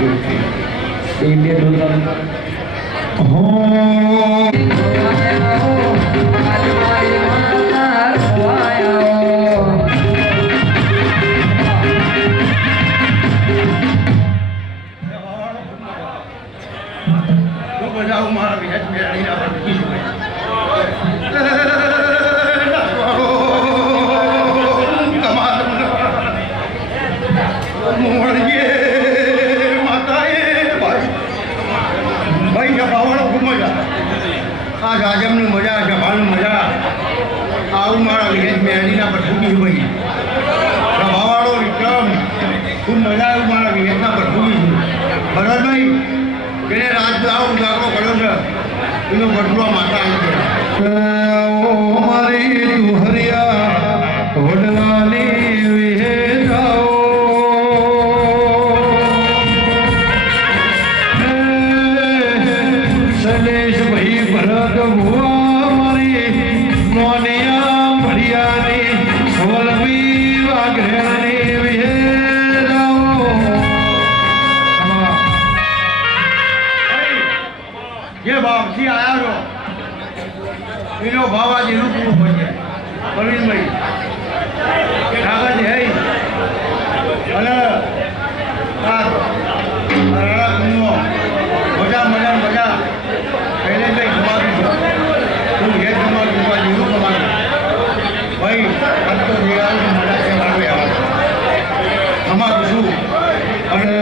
Indian आज आजमनी मजा जबान मजा आऊ मारा विलेज में अलीना पर भूगी हुई प्रभावाड़ो विक्रम खूब मजा आऊ मारा विलेज ना पर भूगी भरत भाई केने रात आऊ जागरो करो छ इनो बटुआ माता आई ओ मारी तू हरिया वडवानी विहे जाओ सलेश भाई भरत हुआ मारी मोनिया बढ़िया नी वलवी वागरणी विहे जाओ ये बाप जी आया रो इनो बाबा जी रूप पड़े प्रवीण भाई कागज है अरे तार अरे कुनो मजा मजा मजा पहले भाई घुमा दो तुम ये घुमा घुमा जी रूप घुमा भाई अब तो दिया मजा से भाग गया घुमा दो अरे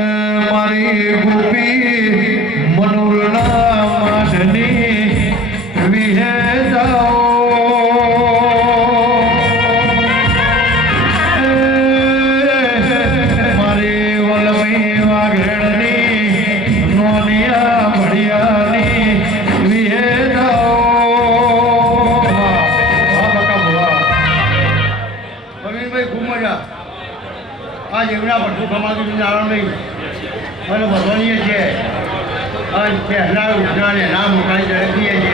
मारी गोपी मनोरना माधनी विहे जाओ मारे वलमी वाघरणी नोनिया बढ़ियानी विहे जाओ प्रवीण भाई खूब मजा आज एवना भट्टू कमाती नारायण नहीं મને ભગવાનીએ છે આજ પહેલા ઉઠનાને નામ ઉઠાવી ઝડપીએ છે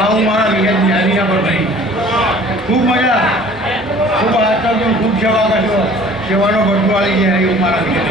આવું મારા વિલેજ જ્ઞાનીના પર ભાઈ ખૂબ મજા ખૂબ આસ્था ખૂબ સેવા કરશો સેવાનો ભટ્ટુ આવી જાય એવું મારા વિલેજ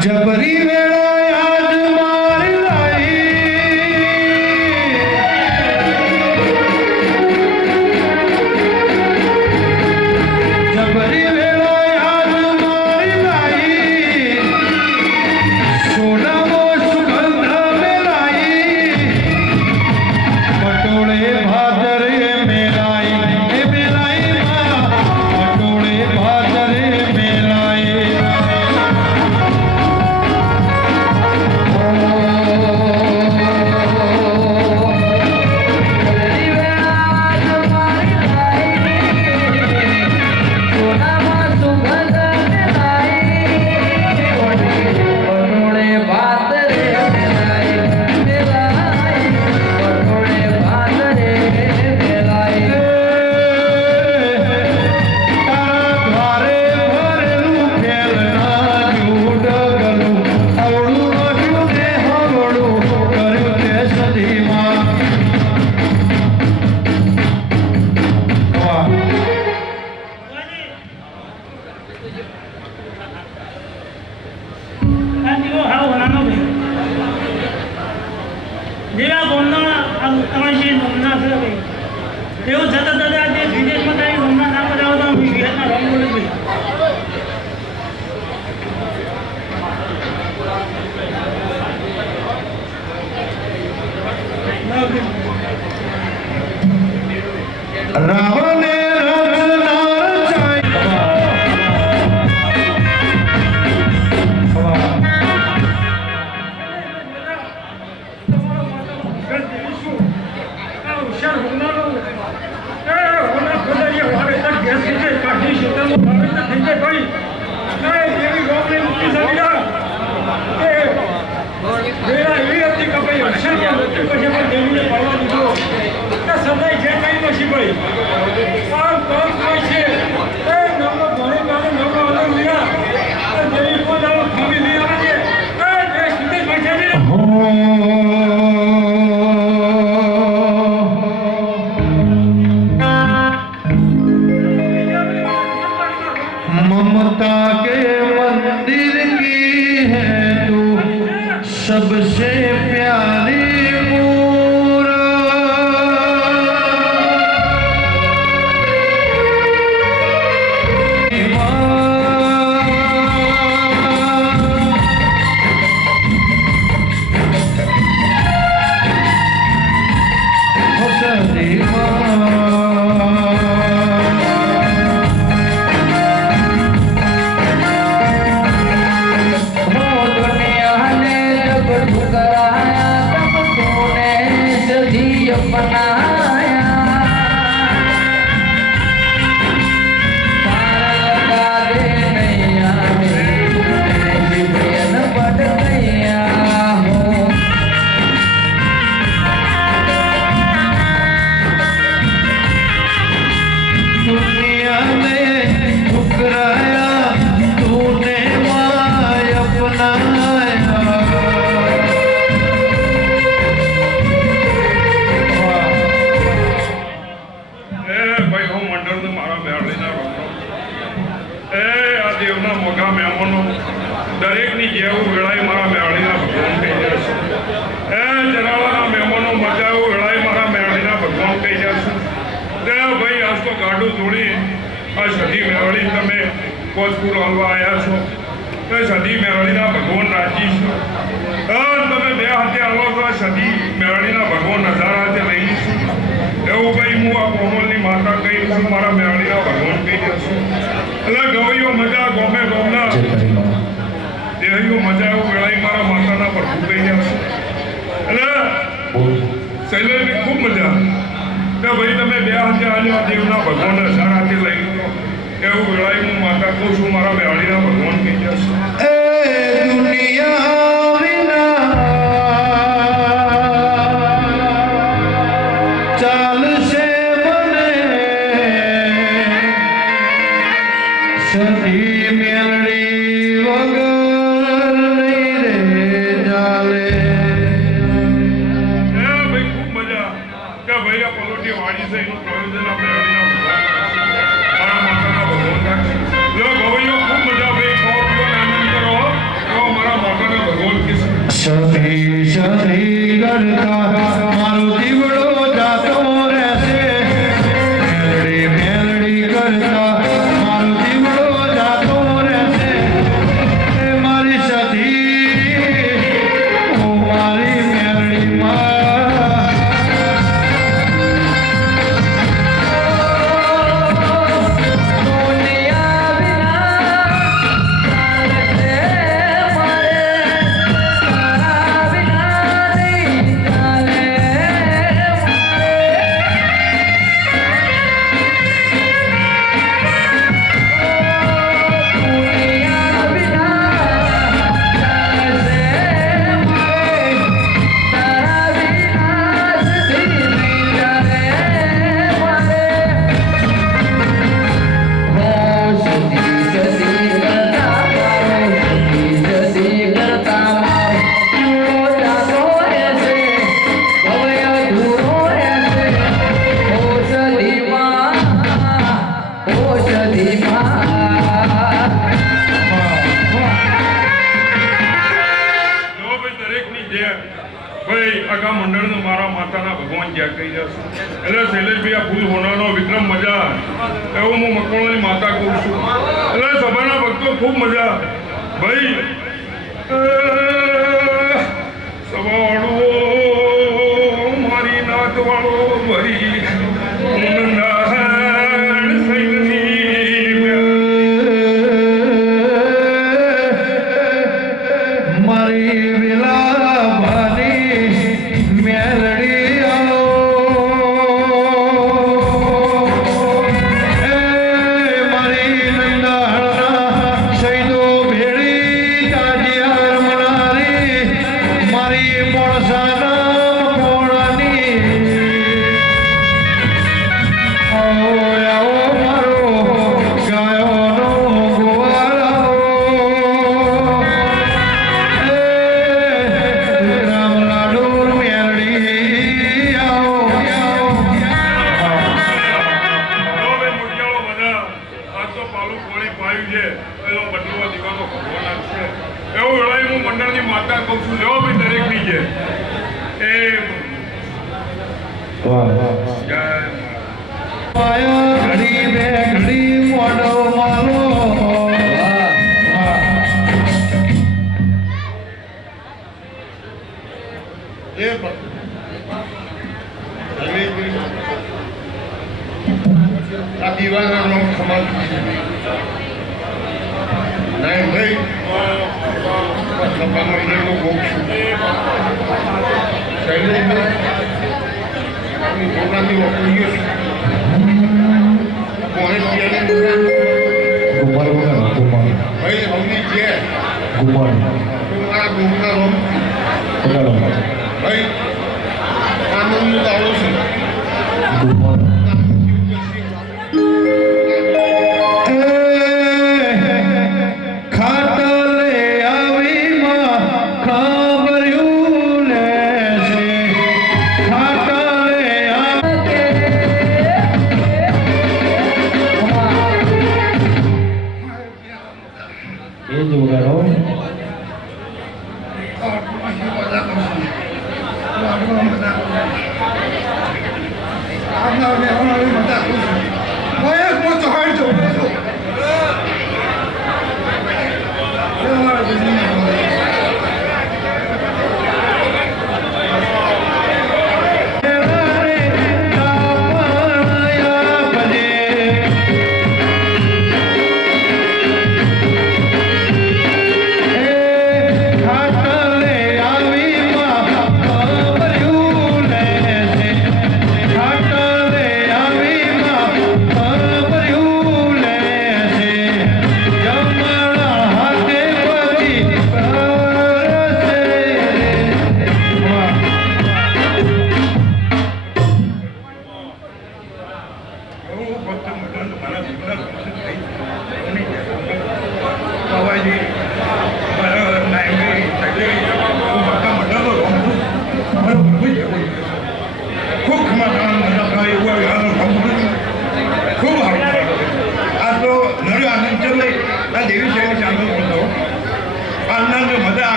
जबरी वेला आज मार लाई जबरी वेला आज मार लाई सोना वो सुगंध में लाई पटोले भादरे में लाई पटोले भादरे में लाई જેવા ગોમના તમારી નોમના છે ભાઈ એવું છતાં દાદા જે વિદેશમાં તારી નોમના નામ બતાવો તો હું વિદેશના રંગ બોલું ભાઈ रावणे હોશિયાર હોનારો એ હોના ખોદારીએ વાવેતર ગેસ રીતે કાઢી શેતરનું વાવેતર થઈ જાય ભાઈ ના એવી રોગને મૂકી શકીયા એ વેળા એવી હતી કે ભાઈ હશે પછી પણ દેવીને પડવા દીધો કે સદાય જે કંઈ નથી ભાઈ કામ કામ થાય છે એ નવો ઘણી ગાલે નવો અલગ લીધા દેવી પોતાનો ખીમી લઈ આવે છે એ સુદેશભાઈ છે ને ममता के मंदिर की है तू सबसे प्यारी દરેકની જેવું વેળાએ મારા મેળીના ભગવાન કહી જશે એ જનાવરના મહેમાનો મજા એવું વેળાએ મારા મેળીના ભગવાન કહી જશે તે ભાઈ આજ તો ગાડું જોડી આ સધી મેળવી તમે કોચપુર હાલવા આવ્યા છો એ સધી મેળવીના ભગવાન રાજી છો તમે બે હાથે હાલો છો આ સધી મેળવીના ભગવાન નજારા હાથે લઈ લઈશું એવું ભાઈ હું આ કોમલની માતા કહી છું મારા મેળવીના ભગવાન કહી જશે એટલે ગવૈયો મજા ગોમે ગોમના દેહ્યો મજા એવું વેળાઈ મારા માતાના પર ફૂટી જશે એટલે શૈલેષની ખૂબ મજા કે ભાઈ તમે બે હાથે આવ્યા દેવના ભગવાનને સારાથી લઈ લો એવું વેળાઈ હું માતા કહું છું મારા મેળીના ભગવાન કહી જશે એ દુનિયા વિના ચાલશે મને સધી મેલડી વગર નહીં રે ચાલે ભાઈ ખૂબ મજા કે ભાઈ આ પલોટી વાળી છે એનું પ્રયોજન આ મેળવીના ભગવાન મારા માતાના ભગવાન રાખશે જો ગવૈયો ખૂબ મજા ભાઈ ખાઓ પીઓ આનંદ કરો તો મારા માતાના ભગવાન કહેશે સધી સધી કરતા મારો દીવડો જાતો રહેશે મેલડી મેલડી કરતા મારો દીવડો જાતો રહેશે એ મારી સધી ઓ મારી મેલડી માં આખા મંડળનું મારા માતાના ભગવાન જ્યાં કહી જશે એટલે શૈલેષભાઈ આ ફૂલ હોનાનો વિક્રમ મજા એવું હું મકવાણાની માતા કહું છું એટલે સભાના ભક્તો ખૂબ મજા ભાઈ સવાળો મારી નાત વાળો ભરી મારી વેલા ભાની મેલડી આવો વાહ જય માયા ઘડી બે ઘડી મોડો મારો એ આ દીવાના નો ખબર નહીં ભાઈ સભા મંડળનો ભોગ છું શૈલેષભાઈ પ્રોગ્રામની ઓપનિંગ કોને કુમાર વગર કુમાર ભાઈ હમની છે કુમાર મારા ગ્રુપના રોમ પકડો ભાઈ આનંદ આવો છું કુમાર ખાટલે આવી માં ખબર્યું લેશે ખાટલે એ જ વગાડો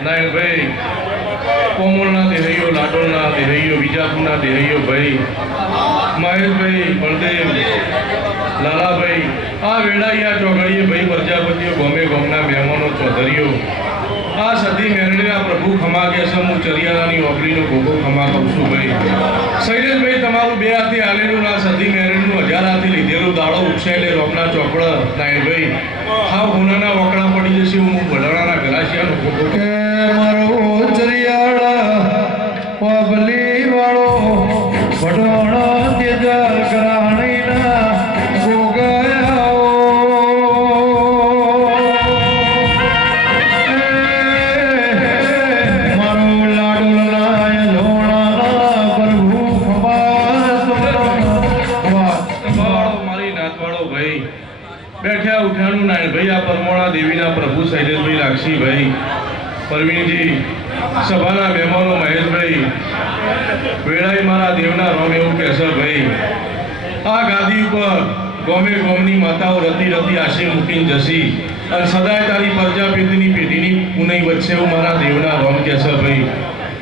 નારાયણભાઈ કોમલના દેહૈયો લાડોલના દેહૈયો વિજાપુરના દેહૈયો ભાઈ મહેશભાઈ બળદેવ લાલાભાઈ આ વેળાઈયા ચોગડીએ ભાઈ પ્રજાપતિઓ ગોમે ગોમના મહેમાનો ચૌધરીઓ આ સદી મેરડીના પ્રભુ ખમા કે છે હું ચરિયાલાની ઓગરીનો ભોગો ખમા કહું છું ભાઈ શૈલેષભાઈ તમારું બે હાથે આલેલું ના સદી મેરડીનું 1000 હાથે લીધેલું દાડો ઉછાયેલે રોપના ચોપડા નારાયણભાઈ હા હોનાના વકડા પડી જશે હું ભડાણાના ગલાસિયાનો ભોગો કે મારો ચરિયાળા પબલી વાળો ભડોણો તેજલ કરાણીના ગોગયાઓ મારો લાડુ લાય લોણા પ્રભુ તમારો મારી નાતવાળો ભાઈ બેઠ્યા ઉઠાનું નારાયણભાઈ આ પરમોણા દેવીના પ્રભુ શૈલેષભાઈ લાક્ષીભાઈ પરવીનજી સભાના મહેમાનો મહેશભાઈ વેળાઈ મારા દેવના રોમ એવું કહેશે ભાઈ આ ગાદી ઉપર ગોમે ગોમની માતાઓ રતી રતી આશી મૂકીને જશી અને સદાય તારી પ્રજાપતિની પેઢીની પુનઈ વચ્ચે એવું મારા દેવના રોમ કહેશે ભાઈ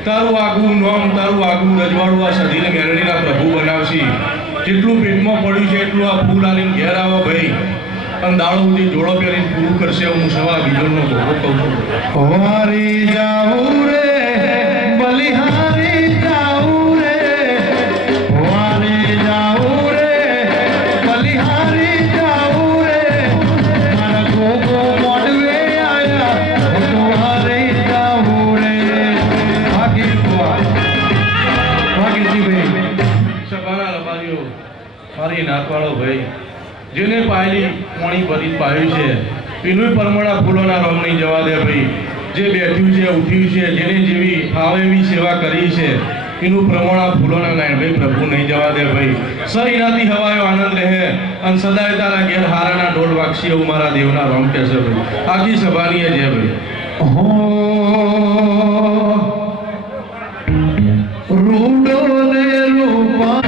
તારું આગવું નોમ તારું આગવું રજવાડું આ સદીને મેરડીના પ્રભુ બનાવશી જેટલું પેટમાં પડ્યું છે એટલું આ ફૂલ આલીને ઘેર આવો ભાઈ અને દાડો સુધી જોડો પહેરીને પૂરું કરશે હું સવા બીજોનો ભોગો કહું છું મારી જાઉં રે બલિહાર આવ્યો મારી નાતવાળો ભાઈ જેને પાયલી પાણી ભરી પાયું છે એનું પરમણા ફૂલોના રંગ નહીં જવા દે ભાઈ. જે બેઠ્યું છે ઉઠ્યું છે જેને જેવી ફાવે એવી સેવા કરી છે એનું પ્રમાણા ફૂલોના નાય ભાઈ પ્રભુ નહીં જવા દે ભાઈ. સરીનાથી હવાયો આનંદ રહે અને સદાય તારા ઘેર હારાના ઢોલ વાગશે એવું મારા દેવના રંગ કહેશે ભાઈ. આખી સભાની એ જય ભાઈ. રૂડો ને રૂપા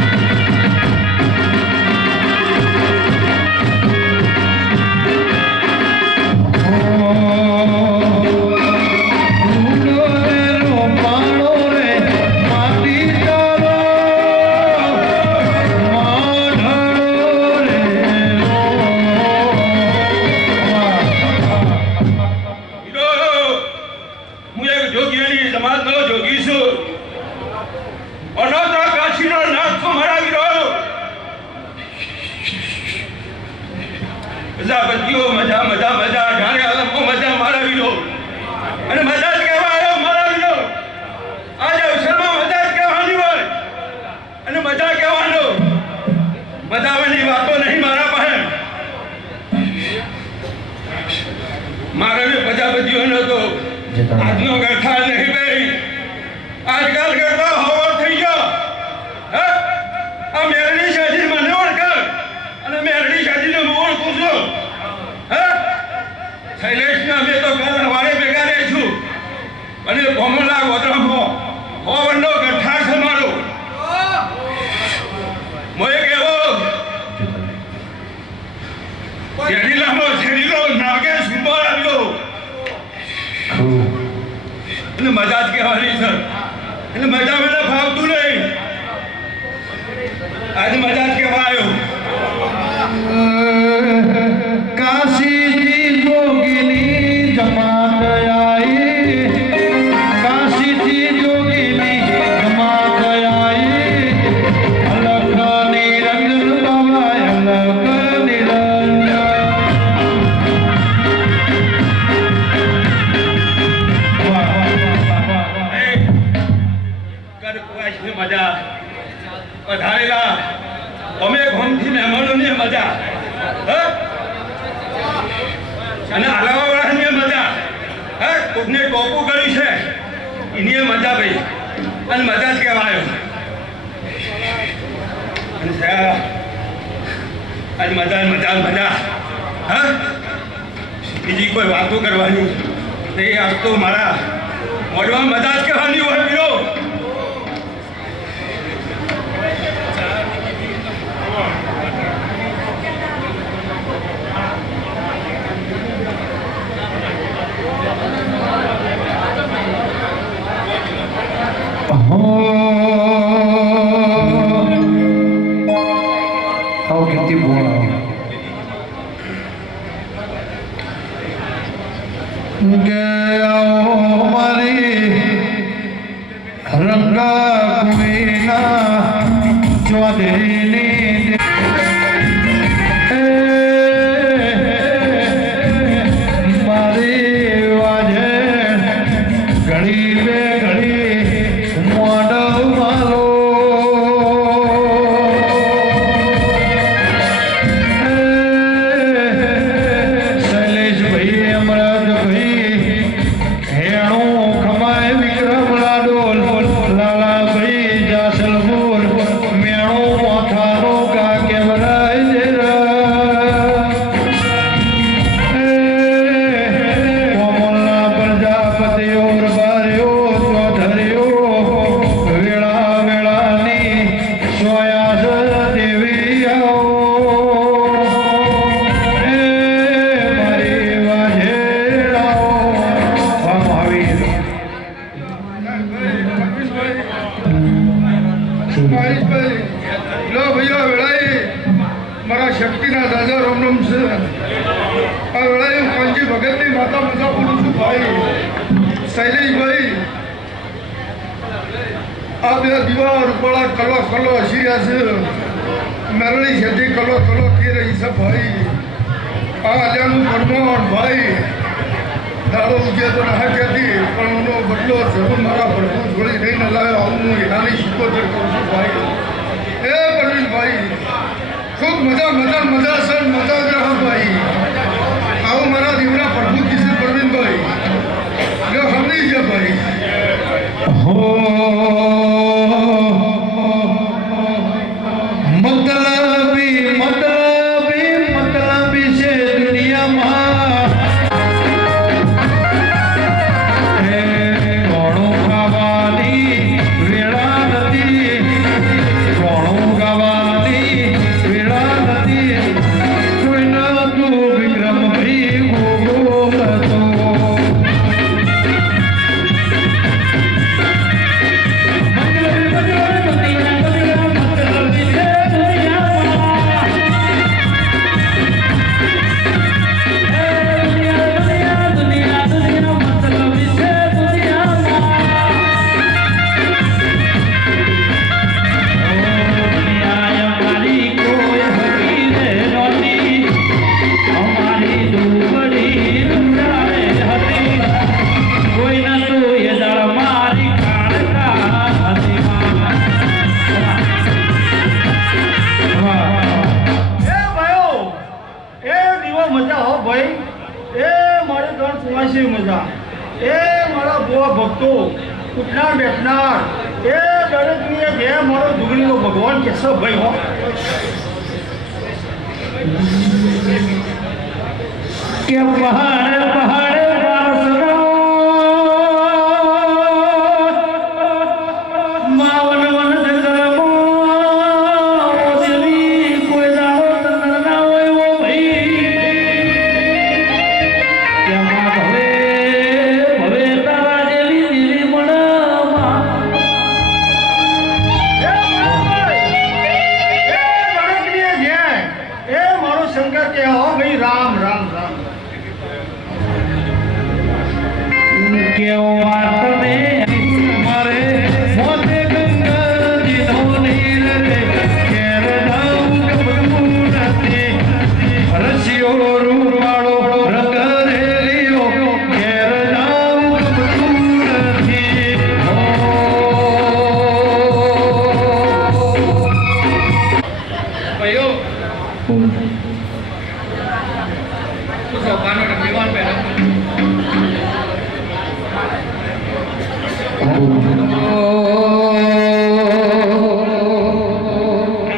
મજા મજા મજા જાણે અલમો મજા મારા વિનો અને મજા જ કહેવાય મારા વિનો. આજે અવસરમાં મજા જ કહેવાની હોય અને મજા કહેવાનો મજાવાની વાતો નહીં મારા પાસે. મારે પ્રજાપતિઓનો તો આજનો ગઠાળ નહીં ભાઈ. આજકાલ કરતા હવા થઈ ગયો. આ મેરડી શાદી મને ઓળખે અને મેરડી શાદીને હું ઓળખું છું. શૈલેષના અમે તો કાલ વારે ભેગા રહીશું અને ભોમલા ગોત્રમાં હોવનનો ગઠ્ઠા છે મારો. મોએ કેવો શેરીલો નાગેશ કુમાર આવ્યો અને મજા જ કહેવાની સર. એટલે મજા મને ફાવતું નહીં. આજે મજા જ કહેવાયો. કાશીજી જોગીની જમાત આઈ, કાશીજી જોગીની જમાત આઈ, અલખ નિરંજન બાબા અલખ નિરંજન. મજા વધારેલા અમે ઘોમથી મહેમાનોની મજા અને હલાવાવાળાની મજા. કોકને ટોપું કરી છે એની મજા ભાઈ અને મજા જ કહેવાયો. અને આજ મજા મજા મજા. બીજી કોઈ વાતો કરવાની તે આજ તો મારા મોઢમાં મજા જ કહેવાની હોય બીરો. રંગા કુવીના ચોધરીની મારી વાજે ઘડી બે ઘડી મોઢ મારો શૈલેષભાઈ અમરાજભાઈ હેણું ખમાય વિક્રમ લાડોલ લાલાભાઈ જાસલપુર મેણું મોથાનો કા કેવરાય કોમલના પ્રજાપતિઓ રબારીઓ ચોધરીઓ વેળા વેળાની સોયાસ દેવી આવો મારી વાજેરાઓ મહાવીર. લો ભૈયા વેળાએ મારા શક્તિના દાદા રામ રામ છે. આ વેળાએ હું કાનજી ભગતની માતા મજા બોલું છું ભાઈ શૈલેષભાઈ. આ બે દીવા રૂપાળા કલો કલો હસી રહ્યા છે. મેરડી શેઠી કલો કલો થઈ રહી છે ભાઈ. આ અલ્યાનું પરમોણ ભાઈ દાડો ઉજે તો ના કહેતી પણ એનો બદલો જરૂર મારા પ્રભુ જોડી રહીને લાવ્યો. હું એનાની શીખોતર કરું છું ભાઈ. એ પ્રવીણભાઈ ખૂબ મજા સર મજા જ રહો ભાઈ આવું મારા દીવડા પ્રભુ કિશન પ્રવીણભાઈ જો સમજી ગયા ભાઈ મતલબી છે દુનિયામાં ઘણું ખાવાની વેળા નથી ઘણું ગાવાની વેળા નથી કોઈનો તું વિક્રમ ભાઈ ગોગો હતો મજા હો ભાઈ એ મારી ત્રણ સુવાસી મજા એ મારા ગોવા ભક્તો ઉઠનાર બેઠનાર એ દરેકની જે મારો દુગણીનો ભગવાન કેશવ ભાઈ હો કે પહાડ પહાડ વાસનો માવન વન જંગલમો દેવી કોઈ દાડો તન ના હોય ઓ ભાઈ કેમાં ભવે તારા જેવી દેવી મણમાં એ દરેકની જે એ મારો શંકર કે હો ભાઈ રામ રામ રામ કેવો વાતને મારે મોતે ગંગાજી નો નીર રે કેર દાઉ ગબડું નથી રસિયો રૂવાળો રંગ રે લીલો કેર દાઉ ગબડું નથી ભાઈઓ શું સોપાનો રમીવાન પહેલા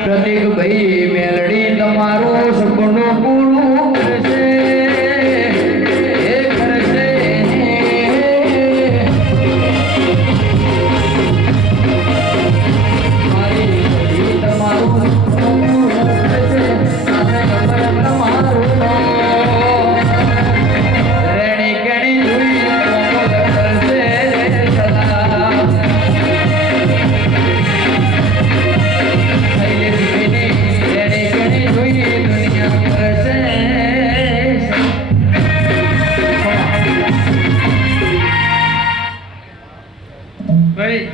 પ્રતિક ભાઈ મેલડી તમારો સપનું પૂરું કરશે એ કરશે મારી ઘડી તમારું સપનું પૂરું કરશે સાથે ખબર તમારું રેણી કેણી જોઈ કોમલ કરશે સદા ભાઈ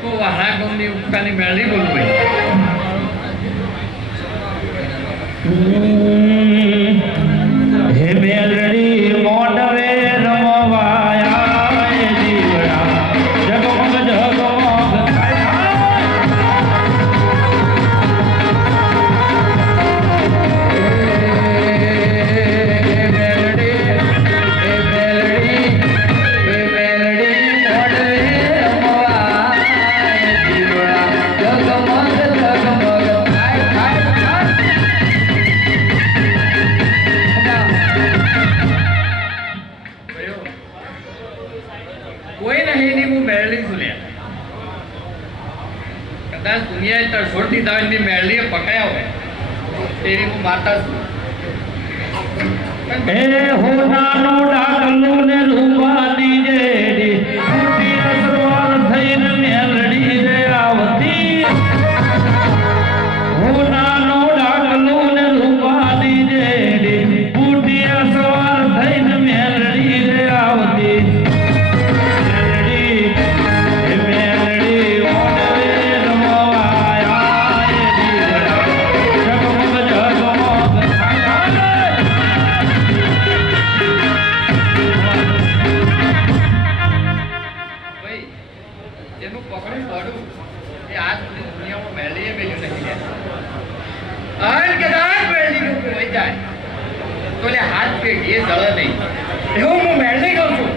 તું વાહણા ગામની ઉપકાની મેળવી બોલું ભાઈ હે મેલડી મોડવે રમવાયા એ જીવડા જગમગ જગમગ કોઈ નહીં ની હું મેળવી સુલ્યા કદાચ દુનિયાએ તરછોડથી દાવેની મેળવીએ પકડ્યા હોય તેવી હું માતા છું એ હોનાનો ડાકલું ને રૂપાની જેડી ફૂટી અસરવાર થઈને મેલડી રે આવતી હોનાનો ડાકલું ને રૂપાની જેડી ફૂટી અસરવાર થઈને મેલડી રે આવતી મેલડી મોડવે રમવાયા એ દીવડા જગમગ જગમગ ભાઈ જેનું પકડું પડું એ કે આજ સુધી દુનિયામાં મેળવીએ બેઠું નથી રહ્યા. અને કદાચ મેળવીનું કોઈ હોય જાય તો લે હાથ પેઢીએ જળે નહીં એવું હું મેળવી કહું છું.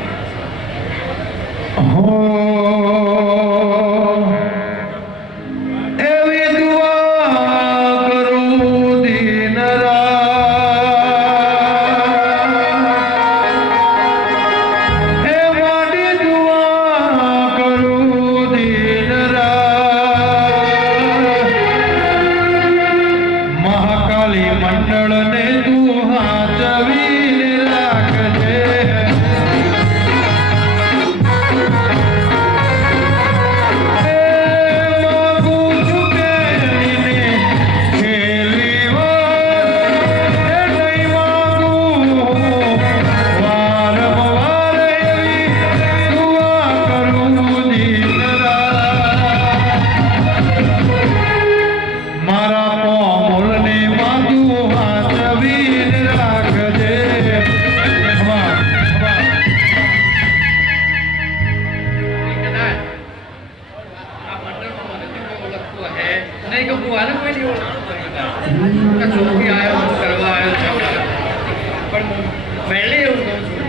એવી દુઆ કરું દિન રાત, એ મારી દુઆ કરું દિન રાત, મહાકાલી મંડળને તું હાચવીને રાખજે. નહીં કે હું આને કોઈ નહીં ઓળખતો ચોથી આવ્યો હું કરવા આવ્યો પણ હું મેળવી એવું કહું છું.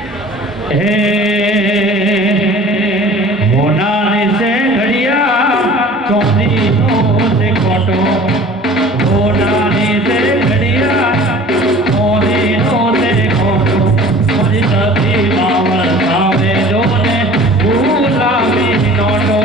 હોનાને સે ઘડિયા ચોંધીનો સે ખોટો, હોનાને સે ઘડિયા ચોંધીનો સે ખોટો, મારી સતી બાવળ સાવે જોને ગુલામી નોટો.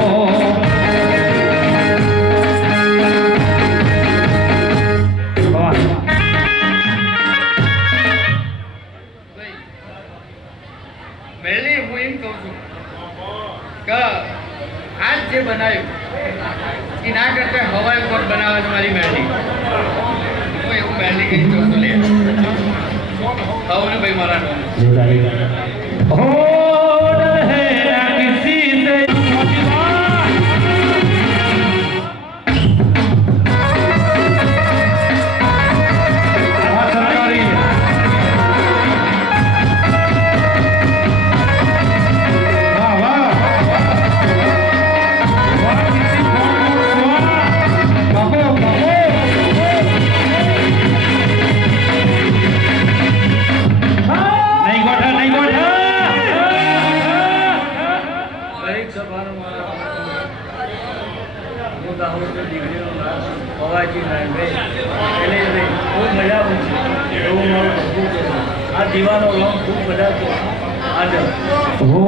મેળવી હું એમ કહું છું કે આજ જે બનાવ્યું એ ના કરતા હવાઈ ઉપર બનાવે છે મારી મેળવી. હું એવું મેળવી કહી દઉં છું લે હવે ભાઈ મારા होड़ है ना किसी से દરેક સભાનો મારા હું દાહોદ દીકરીનો નામ પવાજી નારાયણભાઈ એને ખૂબ મજા આવે છે એવું મારું ખૂબ છે. આ દીવાનો રંગ ખૂબ બધા છે હાજર हो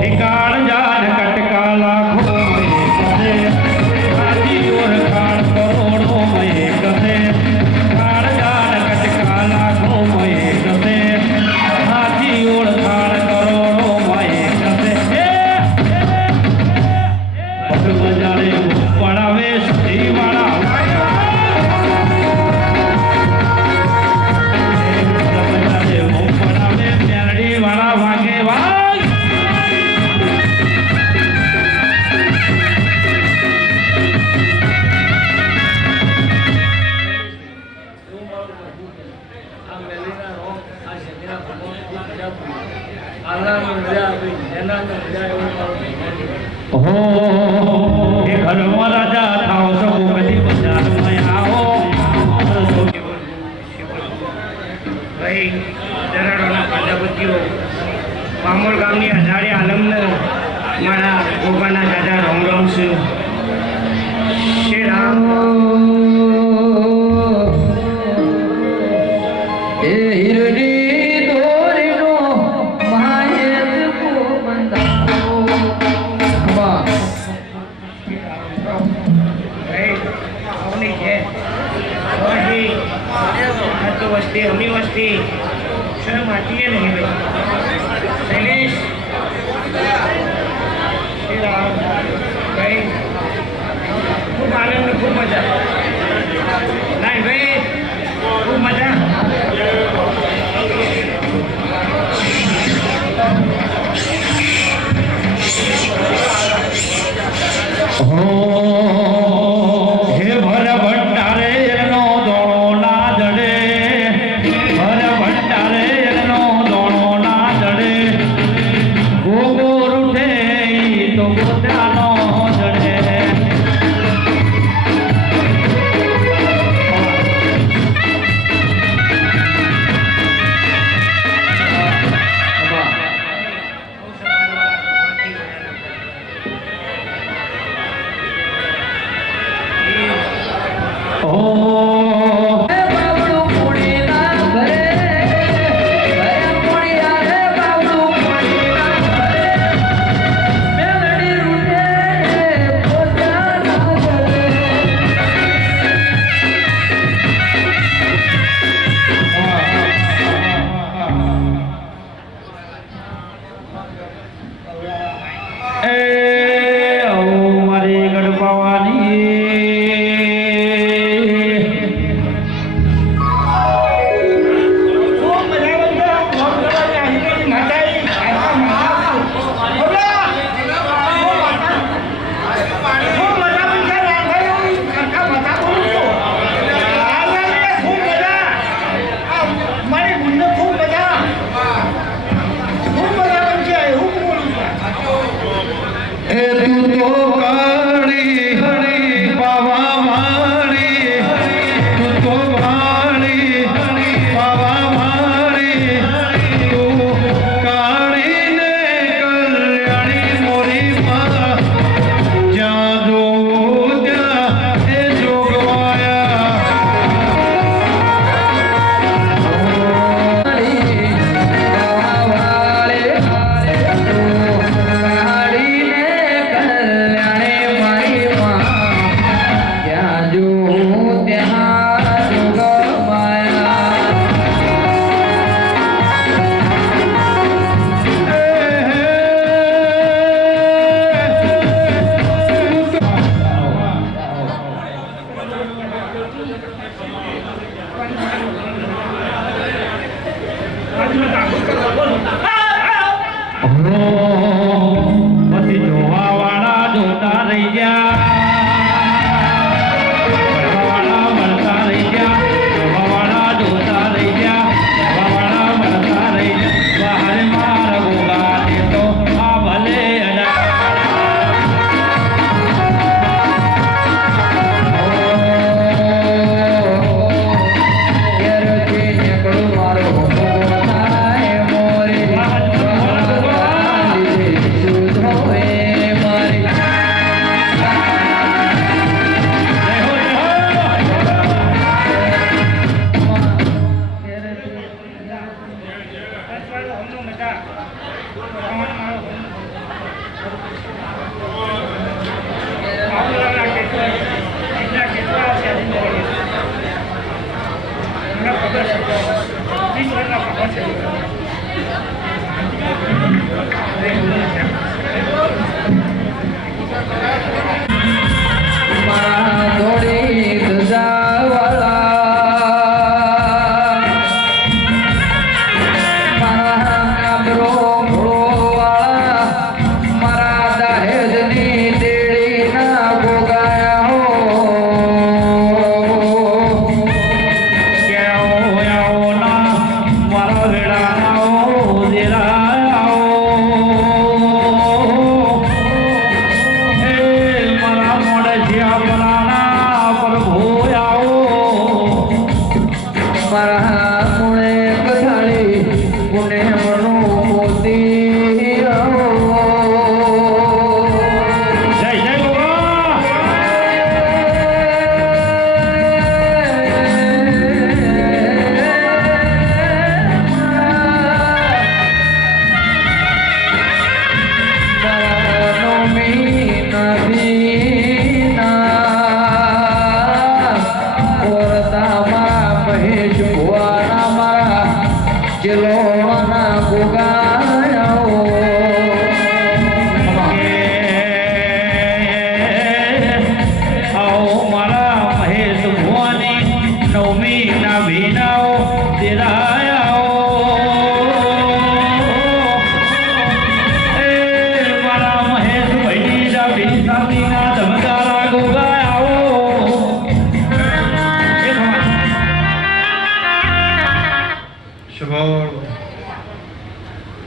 ठिकान जान कटका लाखों में कसे, आदि और खान करोड़ों में कसे, ठिकान जान कटका लाखों में कसे, आदि और खान करोड़ों में कसे. पग बजाड़े पड़ावे सती वाला वाला वागे वाग એવું મારું ખૂબ છે. આ મેલીના રોગ આ શરીરના ભગવાન ખૂબ મજા પડી આલ્લાને મજા આપી એનાને મજા એવું મારું ભગવાન છે. हो हे घर में राजा थाओ सब कदी बाजार में आओ ભાઈ દરાડોના પ્રજાપતિઓ પામોર ગામની અઢારે આલમને મારા ગોપાના દાદા રોમ રોમ છે. શ્રી રામ ए हिरनी दोरिनो मायत को बंदाओ वाह ભાઈ આવની છે વસ્તી આ તો વસ્તી અમી વસ્તી શરમ માટીએ નહીં ભાઈ શૈલેષ શ્રી રામ ભાઈ ખૂબ આનંદ ખૂબ મજા નાઈ ભાઈ ખૂબ મજા हो हे भर भंडारे नो दोणो ना जड़े, भर भंडारे नो दोणो ना जड़े, गोगो रूठे तो गोत्या नो जड़े.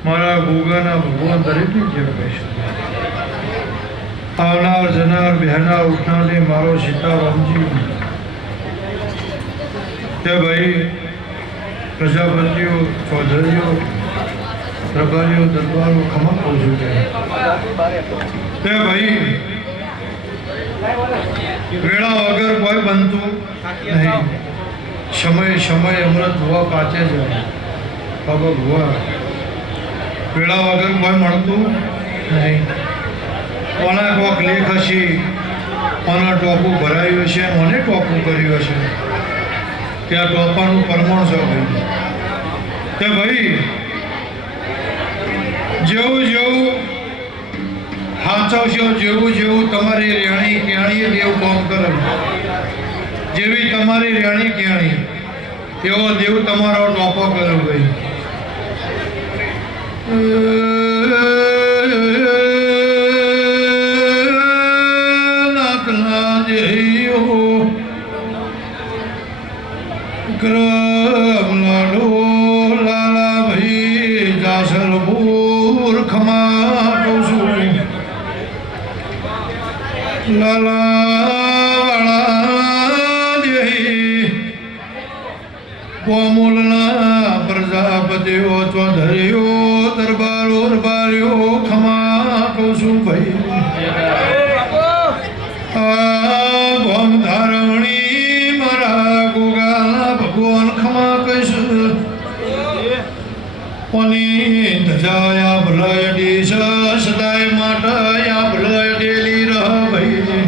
મારા ગોગાના ભગવાન દરેકની જેમ કહી શકે. આવનાર જનાર બહેનાર ઉઠનારને મારો સીતારામજી તે ભાઈ પ્રજાપતિઓ ચૌધરીઓ પ્રભારીઓ દરબારો ખમા કહું છું તે ભાઈ વેળા વગર કોઈ બનતું નહીં. સમય અમૃત હોવા પાચે જાય બાબા ભુવા વેળા વગર કોઈ મળતું નહીં. કોના કોક લેખ હશે, કોના ટોપું ભરાયું હશે, કોને ટોપું કર્યું હશે, ત્યાં ટોપાનું પરમાણ છે ભાઈ. તે ભાઈ જેવું હાચવશો, જેવું તમારી રેણી ક્યાણીએ દેવ કામ કરે, જેવી તમારી રેણી ક્યાણી એવો દેવ તમારો ટોપો કરે ભાઈ. ક્રમ લાડો લાલા ભાઈ જાસર બોર ખમા કહું છું લાલા વાળા દેહી કોમુલના પ્રજાપતિઓ ચૌધરીઓ દરબારો દરબારીઓ ખમા કહું છું ભાઈ. ગોમ ધારવણી મારા ગોગાના ભગવાન ખમા કહીશું. કોની ધજાયા ભલાય દેશ સદાય માટે યા ભલાય ડેલી રહ ભાઈ.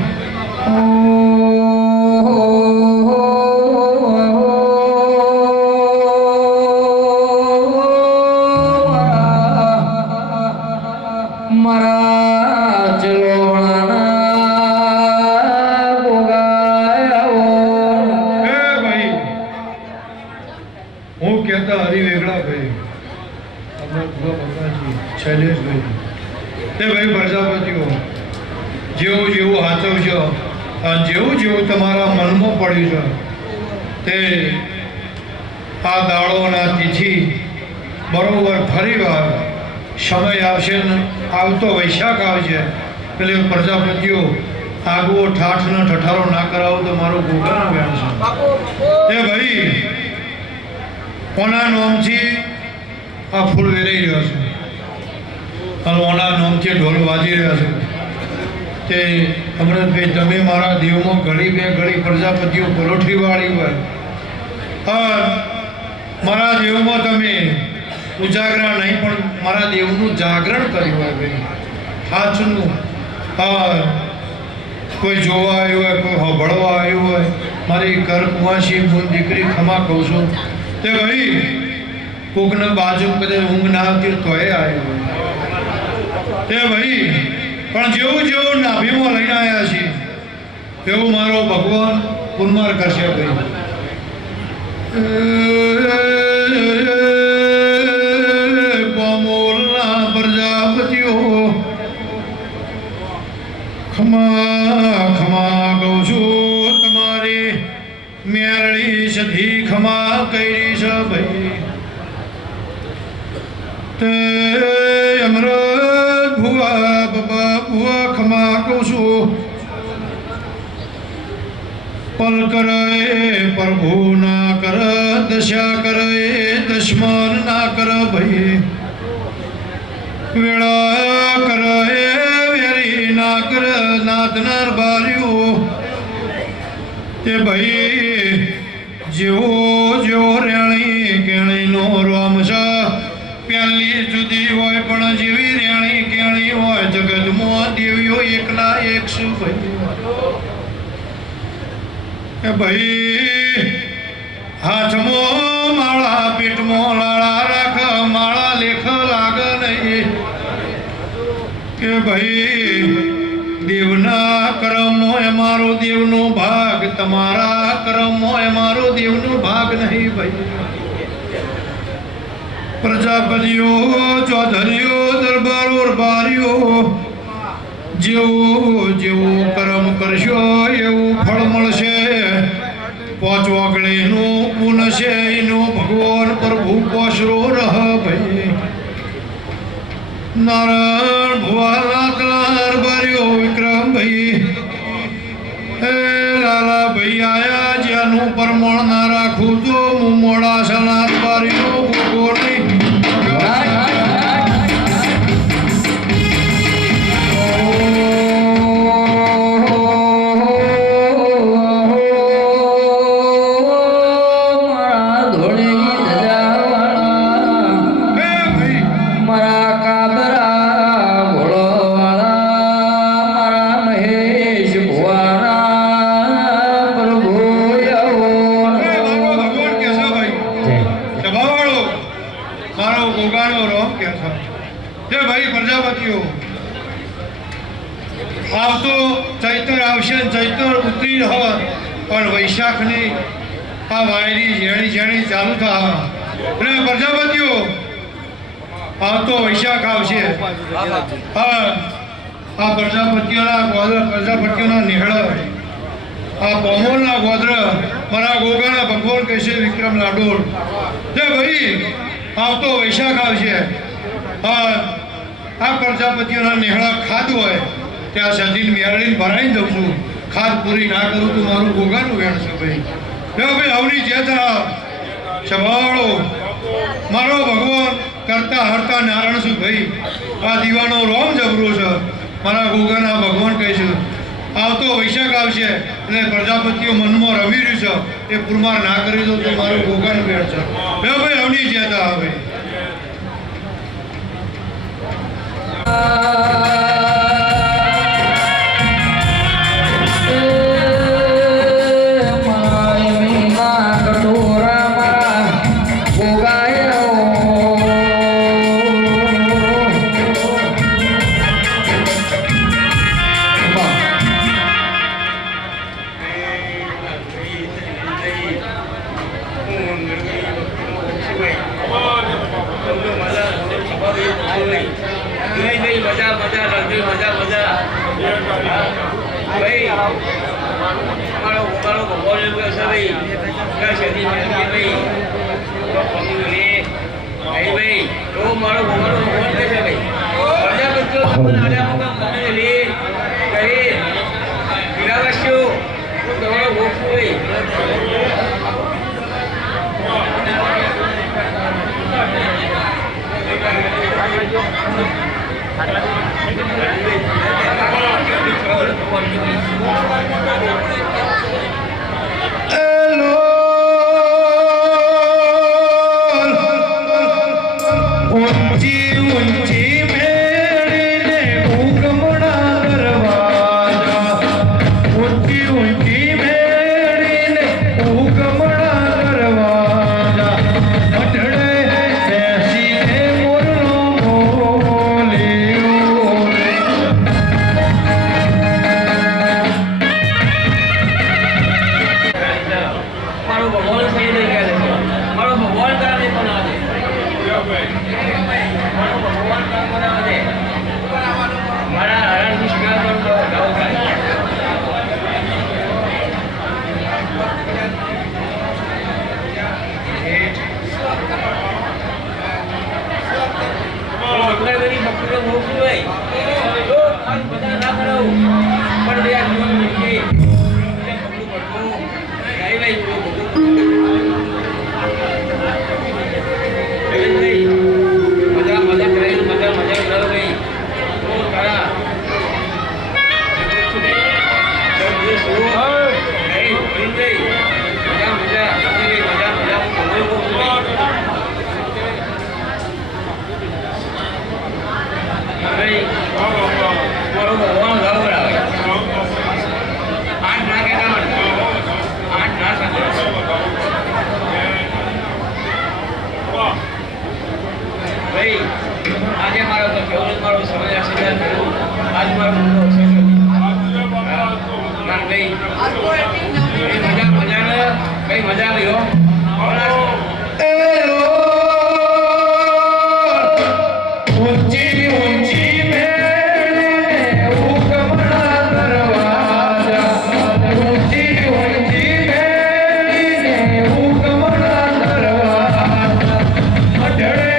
હું કહેતા હરિવેગડા ભાઈ શૈલેષભાઈ તે ભાઈ પ્રજાપતિઓ જેવું હાચવશો અને જેવું તમારા મનમાં પડ્યું છે તે આ દાડોના તિથિ બરોબર ફરીવાર સમય આવશે ને આવતો વૈશાખ આવશે એટલે પ્રજાપતિઓ આગવો ઠાઠનો ઠઠારો ના કરાવો તો મારો ગોગાનો વ્યાણ છે. તે ભાઈ કોના નોમથી આ ફૂલ વેરાઈ રહ્યો છે અને ઓના નોમથી ઢોલ વાજી રહ્યા છે. તે અમૃતભાઈ તમે મારા દેવમાં ઘડી બે ઘડી પ્રજાપતિઓ પરોઠી વાળી હોય મારા દેવમાં તમે ઉજાગરા નહીં પણ મારા દેવનું જાગરણ કર્યું હોય ભાઈ સાચનું. કોઈ જોવા આવ્યું હોય, કોઈ હોભળવા આવ્યું હોય, મારી ઘર કુવાસી બોન દીકરી ખમા કહું છું. તે ભાઈ કોકને બાજુ કદાચ ઊંઘ ના આવતી તોય આવ્યો તે ભાઈ પણ જેવું નાભીમાં લઈને આવ્યા છીએ તેવું મારો ભગવાન પુરમાર કરશે ભાઈ પામોલના પ્રજાપતિઓ ખમા ખમા કહું છું તમારી મેરળી સધી ખમા કરી છે ભાઈ તે અમરત ભુવા બાબા ભુવા ખમા કહું છું પલ કરે પ્રભુ ના કર દશા કરે દશમન ના કર ભાઈ વેળા કરે વેરી ના કર નાથ નર બાર્યો તે ભાઈ જેવો રેણી કેણીનો રોમ છે પહેલી જુદી હોય પણ જેવી રેણી કેણી હોય જગતમાં દેવીઓ એકના એક શું ભાઈ કે ભાઈ હાથમાં માળા પેટમાં લાળા રાખ માળા લેખ લાગે નહીં કે ભાઈ દેવના કર્મો એ મારો દેવનો ભાગ તમારા કર્મો એ મારો દેવનો ભાગ નહીં ભાઈ પ્રજાપતિઓ ચૌધરીઓ દરબારો બારીઓ જેવું કર્મ કરશો એવું ફળ મળશે પાંચ વાગળીનું પૂન છે એનું ભગવાન પ્રભુ પોસરો રહ ભાઈ નારાયણ ભુવાનાથ બાર્યો વિક્રમ ભાઈ એ લાલા ભાઈ આયા જ્યાંનું પરમણ ના રાખું તો હું મોડાસાનાથ બાર્યો ભગવાનની આવતો ચૈતર આવશે ચૈતર ઉતરી રહો પણ વૈશાખની આ વાયરી ઝેણી ચાલુ થવા એટલે પ્રજાપતિઓ આવતો વૈશાખ આવશે આ પ્રજાપતિઓના નિહળ આ પોમોલના ગોત્ર મારા ગોગાના ભગવાન કહેશે વિક્રમ લાડોળ તે ભાઈ આવતો વૈશાખ આવશે આ પ્રજાપતિઓના નિહળા ખાદ હોય ત્યાં સજીને મેળવીને ભરાઈને દઉં છું ખાદ પૂરી ના કરું તો મારું ગોગાનું વેણ છે ભાઈ ભાઈ આવની જેતા સંભાળો મારો ભગવાન કરતા હરતા નારાયણ છું ભાઈ આ દીવાનો રોમ જબરો છે મારા ગોગાના ભગવાન કહે છે આવતો વૈશાખ આવશે એટલે પ્રજાપતિઓ મનમાં રવી રહ્યું છે એ પુરમાર ના કરી દઉં તો મારું ગોગાનું વેણ છે ભાઈ આવની જેતા હવે ઊંચી ઊંચી મેળીને કઈ મજા રહ્યો ઊંચી ઊંચી મેળે ઉગમણા દરવાજા ઊંચી ઊંચી મેળે ઉગમણા દરવાજા અઢળે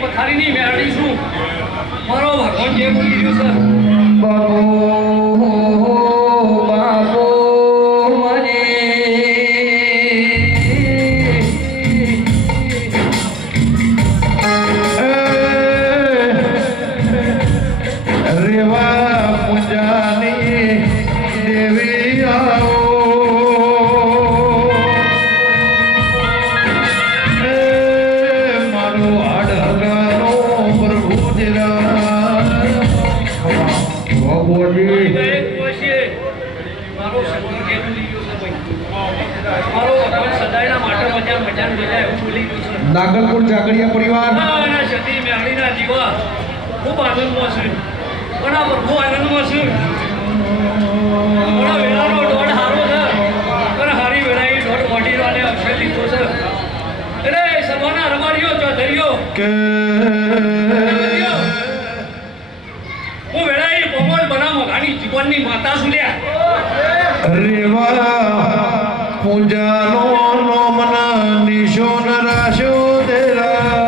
પથારીની મેળવી છું મારો ભગવાન જે બોલી રહ્યો સર નાગલપુર ઝાકડિયા પરિવાર સતી મેળીના દીવા ખૂબ આનંદમાં છે પણ આ પ્રભુ આનંદમાં છે થોડા વેળાનો દોઢ હારો છે પણ હારી વેળાએ દોઢ મોઢીવાને અક્ષર લીધો છે એટલે સભાના રમાડીઓ ચૌધરીઓ હું વેળાએ કોમલ બના મોઘાની જીવનની માતા સુલ્યા રેવા પૂજાનો નો મના નિશો નરાશો દેરા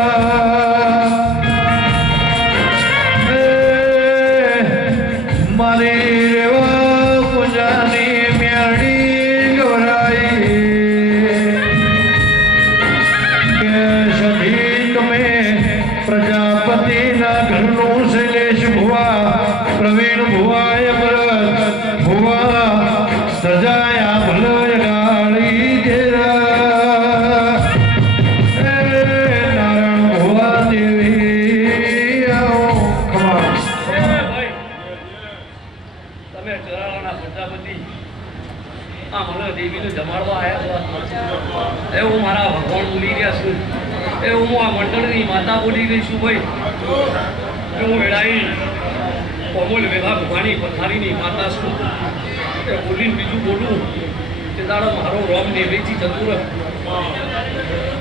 મારી રેવા પૂજાની મેળી ગવરાઈ કે સધી તમે પ્રજાપતિના ઘરનું શૈલેષ ભુવા પ્રવીણ ભુવાય વ્રત ભુવા સજાયા ભલય ગાળી જેરા નારાયણ ભુવા દેવી આવો ખમા તમે ચરાળાના પ્રજાપતિ આ મને દેવીને જમાડવા આવ્યા છો એવું મારા ભગવાન બોલી રહ્યા છું એવું હું આ મંડળની માતા બોલી ગઈ છું ભાઈ કે હું વેળાઈ કોમલ વેલા ભગવાનની પથારીની માતા છું એ બોલીને બીજું બોલું તે દાડો મારો રોગ નેવેથી જતું રહે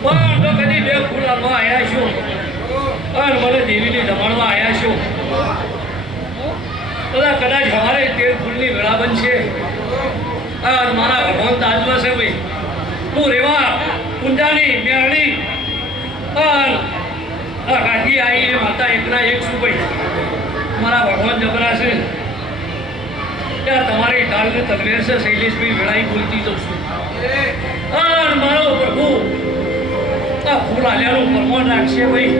પણ તો કદી બે ફૂલ હાલવા આવ્યા છો અને મને દેવીને જમાડવા આવ્યા છો બધા કદાચ અમારે તેર ફૂલની વેળા બનશે અને મારા ભગવાન તાજમાં છે ભાઈ હું રેવા કુંજાની મેળણી અને આ કાઢી આવી માતા એકના એક છું ભાઈ મારા ભગવાન જબરા છે ત્યાં તમારી ઢાલને તલવેર છે શૈલેષભાઈ વેળાઈ બોલતી જઉં છું અને મારો પ્રભુ આ ફૂલ આલ્યાનું પરમાન રાખશે ભાઈ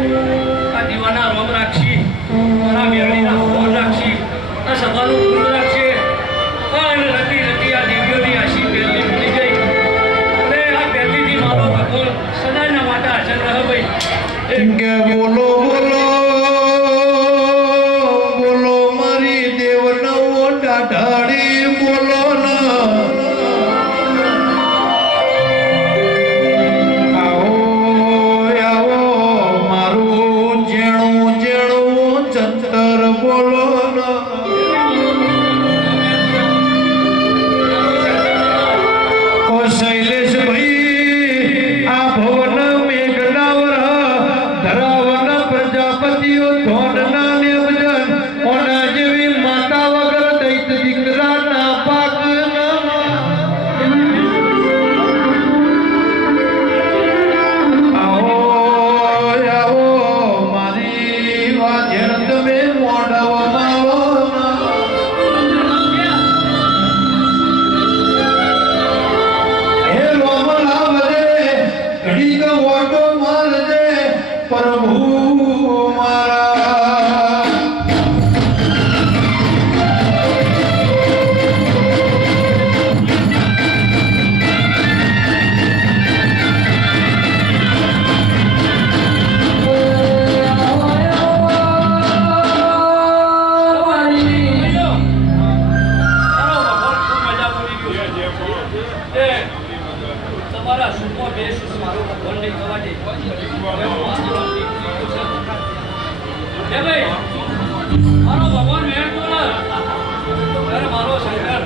આ દીવાના રોમ રાખશી મારા મેળણીના ભગવાન રાખશી આ સભાનું ફૂલ રાખશે અને નથી આ દેવીઓની આશી મેળવી ભૂલી ગઈ કે બોલો બોલો બોલો મારી દેવનો ડાઢાડી બોલો ના આવો આવો મારું જેણું જેણું ચંતર બોલો ના ઓ શૈલેષ ભાઈ આ ભવન મેઘનાવર ધરાવન પ્રજાપતિઓ ધોનના ને ભજન ઓના જેવી માતા વગર દૈત દીકરા ના પાક આવો આવો મારી વાજણ તમે મોઢવામાં હે રોમલા વરે ઘડી તો ઓટો મારજે પ્રભુ મારા તમારા સુખો બેસ મારો ભગવાન નહીં થવા દે હે ભાઈ મારો ભગવાન મેળ તો ના અરે મારો શંકર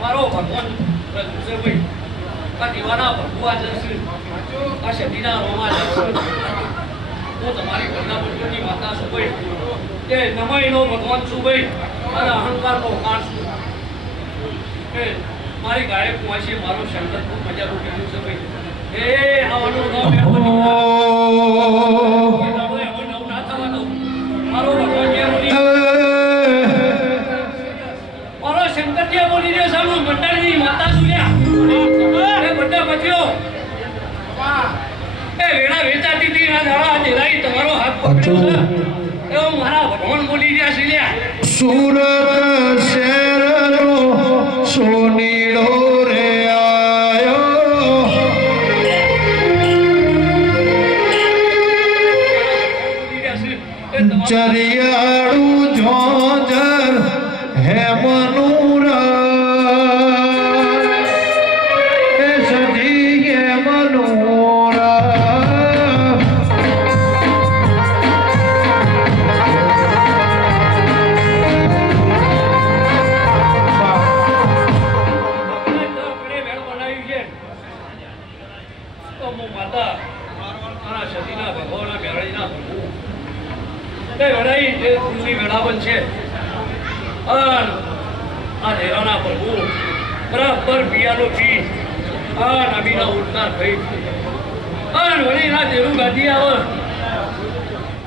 મારો ભગવાન છે ભાઈ આ દીવાના ભગવા જશે આ શરીરના રોમા જશે હું તમારી ઘરના પુત્રની માતા છું ભાઈ તે નમાઈનો ભગવાન છું ભાઈ અને અહંકારનો કાળ છું એ મારી ગાયક કુંવાસી મારો શંકર ખૂબ મજા લૂટી છે ભાઈ એ આવવાનું નામ મારો ભગવાન જે બોલી મારો શંકર જે બોલી રહ્યો છે હું મંડળની માતા છું લ્યા એ બધા બચ્યો એ વેણા વેચાતી હતી ના દાડા દેરાઈ તમારો હાથ પકડ્યો છે એવો મારા ભગવાન બોલી રહ્યા છે લ્યા સુરત શહેરનો સોનીડો રે આયો ચરિયાળું જોજર હેમનુરા એ સજી હેમનુરા બરાબર પિયાનો પી આ નબીના ઉડતાર થઈ વળી ના દેરું ગાદી આવે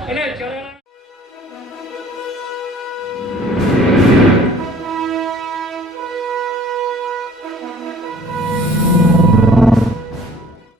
અને ચરણ